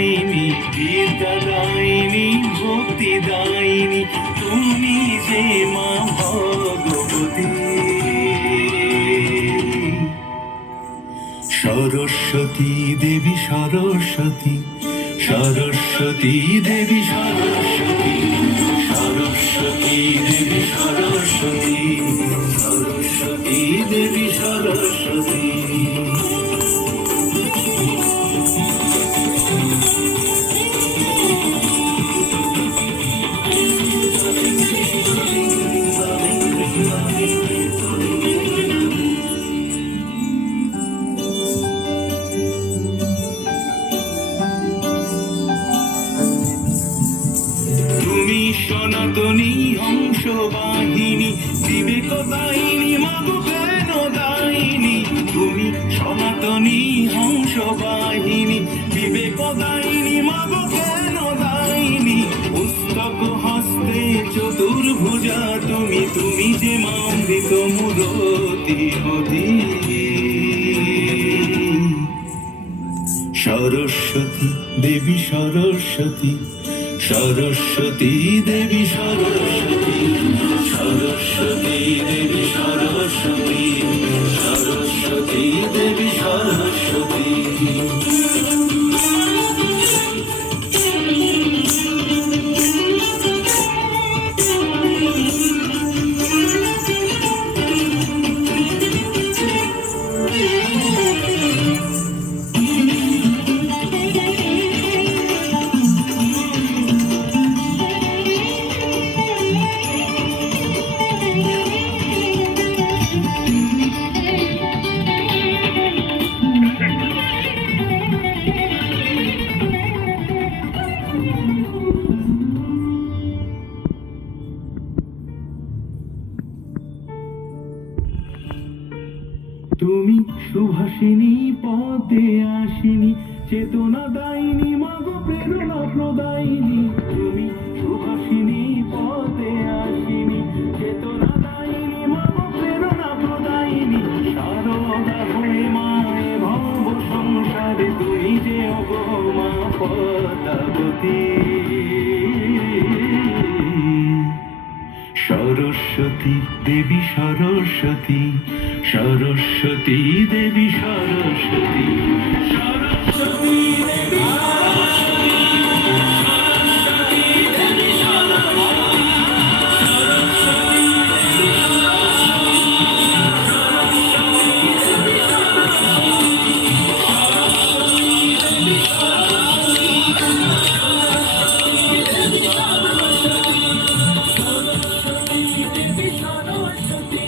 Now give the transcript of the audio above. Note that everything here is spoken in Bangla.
দায়নি, বিদ্যা দায়নি, ভক্তি দায়নি, তুমি যে মা ভগবতী। সরস্বতী দেবী সরস্বতী, সরস্বতী দেবী সরস্বতী, সরস্বতী দেবী সরস্বতী, সরস্বতী দেবী সরস্বতী। তুমি সনাতনী হংস বাহিনী, বিবেক দায়িনী, মাগো প্রেরণ দায়িনী। তুমি সনাতনী হংস বাহিনী, বিবেক দায়িনী, মাগো প্রেরণ দায়িনী। পুস্তক হস্তে চতুর্ভুজা তুমি, তুমি যে মা অমৃত মূরতি মতি। সরস্বতী দেবী সরস্বতী, সরস্বতী দেবী সরস্বতী, সরস্বতী দেবী সরস্বতী, সরস্বতী দেবী সরস্বতী। তুমি সুভাষিনী পদে আসিনি, চেতনা দায়িনী, মাগো প্রেরণা প্রদায়িনী। তুমি সুভাষিনী পদে আসিনি, চেতনা দায়িনী, মাগো প্রেরণা প্রদায়িনী। সারদা হয়ে মায়ে ভব সংসারে, তুমি যে ওগো মা পদ্মাবতী। সরস্বতী দেবী সরস্বতী, সরস্বতী দেবী সরস্বতী, সরস্বতী দেবী সরস্বতী, সরস্বতী দেবী সরস্বতী, সরস্বতী দেবী সরস্বতী,